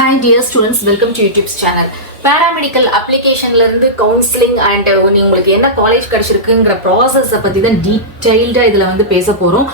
Hi dear students, welcome to YouTube's channel. Paramedical applicationல இருந்து counselling and உங்களுக்கு என்ன college கிடைச்சிருக்குங்கிற process பத்தி தான் டீடைல்டா இதுல வந்து பேச போறோம்.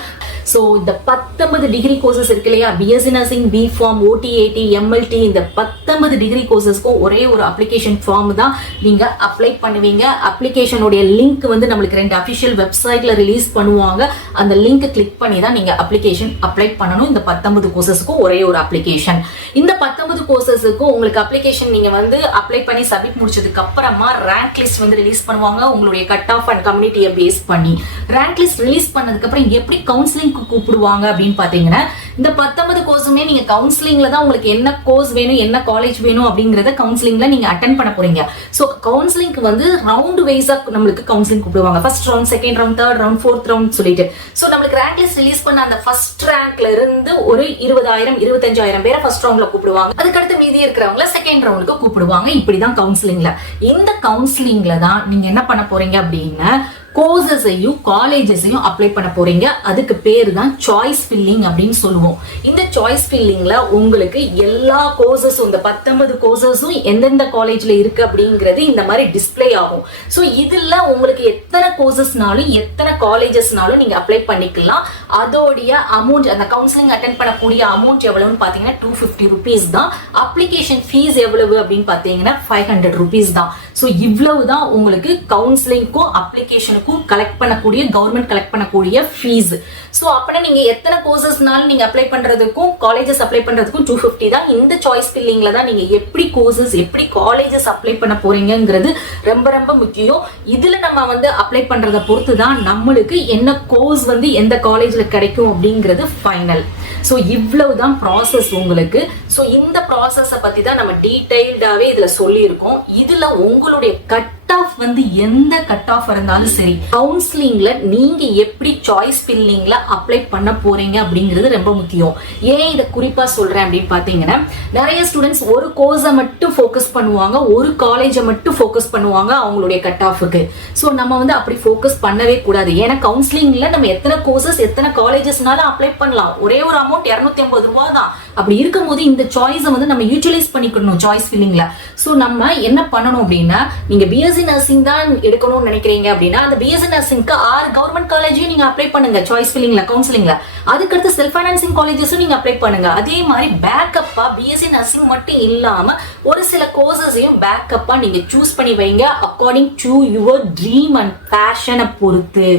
ஸோ இந்த 19 டிகிரி கோர்சஸ் இருக்கு இல்லையா, பிஎஸ்சி நர்சிங், பிஃபார்ம், ஓடிஏடி, எம்எல்டி, இந்த 19 டிகிரி கோர்சஸ்க்கும் ஒரே ஒரு அப்ளிகேஷன் ஃபார்ம் தான் நீங்க அப்ளை பண்ணுவீங்க. அப்ளிகேஷனுடைய லிங்க் வந்து நம்மளுக்கு 2 அஃபிஷியல் வெப்சைட்ல ரிலீஸ் பண்ணுவாங்க. அந்த லிங்க் கிளிக் பண்ணி தான் நீங்க அப்ளிகேஷன் அப்ளை பண்ணணும். இந்த 19 கோர்சஸ்க்கும் ஒரே ஒரு அப்ளிகேஷன். இந்த 19 கோர்சஸுக்கும் உங்களுக்கு அப்ளிகேஷன் நீங்க வந்து அப்ளை பண்ணி சப்மிட் முடிச்சதுக்கு அப்புறமா ரேங்க் லிஸ்ட் வந்து ரிலீஸ் பண்ணுவாங்க. உங்களுடைய கட் ஆஃப் அண்ட் கம்யூனிட்டியை பேஸ் பண்ணி ரேங்க் லிஸ்ட் ரிலீஸ் பண்ணதுக்கு அப்புறம் எப்படி கவுன்சிலிங் கூப்பிடுவாங்க அப்படின்னு பாத்தீங்கன்னா, இந்த 19 கோர்ஸுமே நீங்க கவுன்சிலிங்ல தான் உங்களுக்கு என்ன கோர்ஸ் வேணும், என்ன காலேஜ் வேணும் அப்படிங்கறத கவுன்சிலிங்ல நீங்க அட்டென்ட் பண்ண போறீங்க. சோ கவுன்சிலிங்க்கு வந்து ரவுண்ட் வைஸா நம்மளுக்கு கவுன்சிலிங் கூப்பிடுவாங்க. First round, second round, third round, fourth round சொல்லிட்டு. சோ நம்மளுக்கு ரேங்க் லிஸ்ட் ரிலீஸ் பண்ண அந்த ஃபர்ஸ்ட் ரேங்க்ல இருந்து ஒரு 20,000 25,000 பேரை ஃபர்ஸ்ட் ரவுண்ட்ல கூப்பிடுவாங்க. அதுக்கடுத்து மீதி இருக்கிறவங்கள செகண்ட் ரவுண்டுக்கு கூப்பிடுவாங்க. இப்படிதான் கவுன்சிலிங்ல. இந்த கவுன்சிலிங்ல தான் நீங்க என்ன பண்ண போறீங்க அப்படின்னா, கோர்சஸையும் காலேஜஸையும் அப்ளை பண்ண போறீங்க. அதுக்கு பேரு தான் சாய்ஸ் ஃபில்லிங் அப்படின்னு சொல்லுவோம். இந்த சாய்ஸ் ஃபில்லிங்ல உங்களுக்கு எல்லா கோர்சஸும், இந்த 19 கோர்சஸும் எந்தெந்த காலேஜ்ல இருக்கு அப்படிங்கிறது இந்த மாதிரி டிஸ்பிளே ஆகும். ஸோ இதுல உங்களுக்கு எத்தனை கோர்சஸ்னாலும் எத்தனை காலேஜஸ்னாலும் நீங்க அப்ளை பண்ணிக்கலாம். அதோடைய அமௌண்ட், அந்த கவுன்சிலிங் அட்டென்ட் பண்ணக்கூடிய அமௌண்ட் எவ்வளவுன்னு பாத்தீங்கன்னா 250 rupees தான். அப்ளிகேஷன் ஃபீஸ் எவ்வளவு அப்படின்னு பாத்தீங்கன்னா 500 rupees தான். ஸோ இவ்வளவுதான் உங்களுக்கு கவுன்சிலிங்க்கும் அப்ளிகேஷனுக்கும் கலெக்ட் பண்ணக்கூடிய, கவர்மெண்ட் கலெக்ட் பண்ணக்கூடிய ஃபீஸ். சோ அப்பனா நீங்க எத்தனை கோர்சஸ்னாலும் நீங்க அப்ளை பண்றதுக்கும் காலேஜஸ் அப்ளை பண்றதுக்கும் 250 தான். இந்த சாய்ஸ் ஃபில்லிங்ல தான் நீங்க எப்படி கோர்சஸ், எப்படி காலேஜஸ் அப்ளை பண்ண போறீங்கிறது ரொம்ப ரொம்ப முக்கியம். இதுல நம்ம வந்து அப்ளை பண்றதை பொறுத்து தான் நம்மளுக்கு என்ன கோர்ஸ் வந்து எந்த காலேஜ்ல கிடைக்கும் அப்படிங்கிறது ஃபைனல். சோ இவ்வளவுதான் ப்ராசஸ் உங்களுக்கு. சோ இந்த ப்ராசஸ பத்தி தான் நம்ம டீடைல்டாவே இதுல சொல்லி இருக்கோம். இதுல உங்களுடைய கட் ஆஃப் வந்து எந்த கட் ஆஃப் இருந்தாலும் சரி, கவுன்சிலிங்ல நீங்க எப்படி சாய்ஸ் ஃபில்லிங்ல அப்ளை பண்ண போறீங்க அப்படிங்கிறது ரொம்ப முக்கியம். ஏன் இதை குறிப்பா சொல்றேன் அப்படின்னு பாத்தீங்கன்னா, நிறைய ஸ்டூடெண்ட்ஸ் ஒரு கோர்ஸை மட்டும் ஃபோக்கஸ் பண்ணுவாங்க, ஒரு காலேஜை மட்டும் ஃபோக்கஸ் பண்ணுவாங்க அவங்களுடைய கட் ஆஃபுக்கு. ஸோ நம்ம வந்து அப்படி ஃபோக்கஸ் பண்ணவே கூடாது. ஏன்னா கவுன்சிலிங்ல நம்ம எத்தனை கோர்சஸ் எத்தனை காலேஜஸ்னாலும் அப்ளை பண்ணலாம். ஒரே ஒரு அமௌண்ட் 250 ரூபாய் தான். அப்படி இருக்கும்போது இந்த சாய்ஸை வந்து நம்ம யூட்டிலைஸ் பண்ணிக்கணும் சாய்ஸ் ஃபில்லிங்ல. ஸோ நம்ம என்ன பண்ணணும் அப்படின்னா, நீங்க பிஎஸ்சி நர்சிங் தான் எடுக்கணும்னு நினைக்கிறீங்க அப்படின்னா, அந்த பிஎஸ்சி நர்சிங்க்கு 6 கவர்மெண்ட் காலேஜையும் நீங்க அப்ளை பண்ணுங்க சாய்ஸ் ஃபில்லிங்ல, கவுன்சிலிங்ல. அதுக்கடுத்து செல்ஃப் ஃபைனான்சிங் காலேஜஸும் நீங்க அப்ளை பண்ணுங்க. அதே மாதிரி பேக்கப்பா பிஎஸ்சி நர்சிங் மட்டும் இல்லாம ஒரு சில கோர்சஸையும் பேக்கப்பா நீங்க சூஸ் பண்ணி வைங்க, according to your dream and பேஷனை பொறுத்து.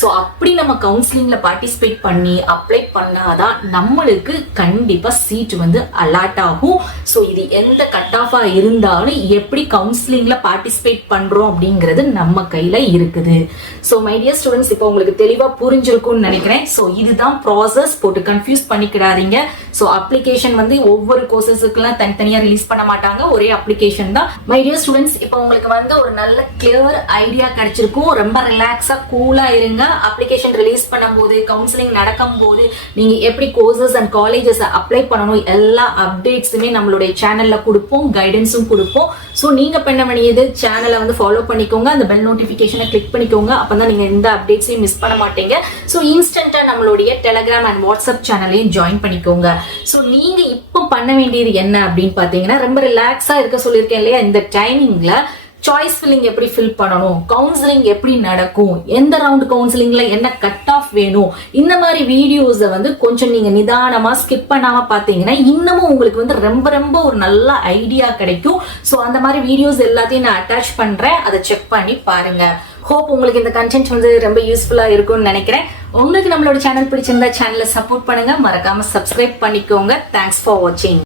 ஸோ அப்படி நம்ம கவுன்சிலிங்ல பார்ட்டிசிபேட் பண்ணி அப்ளை பண்ணாதான் நம்மளுக்கு கண்டிப்பா சீட் வந்து அலாட் ஆகும். ஸோ இது எந்த கட் ஆஃபா இருந்தாலும் எப்படி கவுன்சிலிங்ல பார்ட்டிசிபேட் பண்றோம் அப்படிங்கிறது நம்ம கையில இருக்குது. ஸோ மை டியர் ஸ்டூடெண்ட்ஸ், இப்போ உங்களுக்கு தெளிவா புரிஞ்சிருக்கும்னு நினைக்கிறேன். ஸோ இதுதான் ப்ராசஸ், போட்டு கன்ஃபியூஸ் பண்ணிக்கிடாதீங்க. ஸோ அப்ளிகேஷன் வந்து ஒவ்வொரு கோர்சஸுக்குலாம் தனித்தனியா ரிலீஸ் பண்ண மாட்டாங்க, ஒரே அப்ளிகேஷன் தான். மை டியர் ஸ்டூடெண்ட்ஸ், இப்போ உங்களுக்கு வந்து ஒரு நல்ல கிளியர் ஐடியா கிடைச்சிருக்கும். ரொம்ப ரிலாக்ஸா கூலா இருங்க. அப்ளிகேஷன் ரிலீஸ் பண்ணும்போது, கவுன்சிலிங் நடக்கும் போது நீங்க எப்படி கோர்சஸ் அண்ட் காலேஜஸ் அப்ளை பண்ணணும், எல்லா அப்டேட்ஸுமே நம்மளுடைய சேனல்ல கொடுப்போம், கைடன்ஸும் கொடுப்போம். ஸோ நீங்க பண்ண வேண்டியது சேனலை வந்து ஃபாலோ பண்ணிக்கோங்க, அந்த பெல் நோட்டிபிகேஷனை கிளிக் பண்ணிக்கோங்க. அப்பதான் நீங்க எந்த அப்டேட்ஸையும் மிஸ் பண்ண மாட்டீங்க. ஸோ இன்ஸ்டன்டா நம்மளுடைய டெலிகிராம் அண்ட் வாட்ஸ்அப் சேனலையும் ஜாயின் பண்ணிக்கோங்க. ஸோ நீங்க இப்போ பண்ண வேண்டியது என்ன அப்படின்னு பாத்தீங்கன்னா, ரொம்ப ரிலாக்ஸா இருக்க சொல்லியிருக்கேன் இல்லையா, இந்த டைமிங்ல சாய்ஸ் ஃபில்லிங் எப்படி ஃபில் பண்ணணும், கவுன்சிலிங் எப்படி நடக்கும், எந்த ரவுண்ட் கவுன்சிலிங்ல என்ன கட் ஆஃப் வேணும், இந்த மாதிரி வீடியோஸை வந்து கொஞ்சம் நீங்க நிதானமா ஸ்கிப் பண்ணாம பாத்தீங்கன்னா இன்னமும் உங்களுக்கு வந்து ரொம்ப ரொம்ப ஒரு நல்ல ஐடியா கிடைக்கும். ஸோ அந்த மாதிரி வீடியோஸ் எல்லாத்தையும் நான் அட்டாச் பண்றேன், அதை செக் பண்ணி பாருங்க. ஹோப் உங்களுக்கு இந்த கண்டென்ட் வந்து ரொம்ப யூஸ்ஃபுல்லா இருக்கும்னு நினைக்கிறேன். உங்களுக்கு நம்மளோட சேனல் பிடிச்சிருந்தா சேனலை சப்போர்ட் பண்ணுங்க, மறக்காம சப்ஸ்கிரைப் பண்ணிக்கோங்க. தேங்க்ஸ் ஃபார் வாட்சிங்.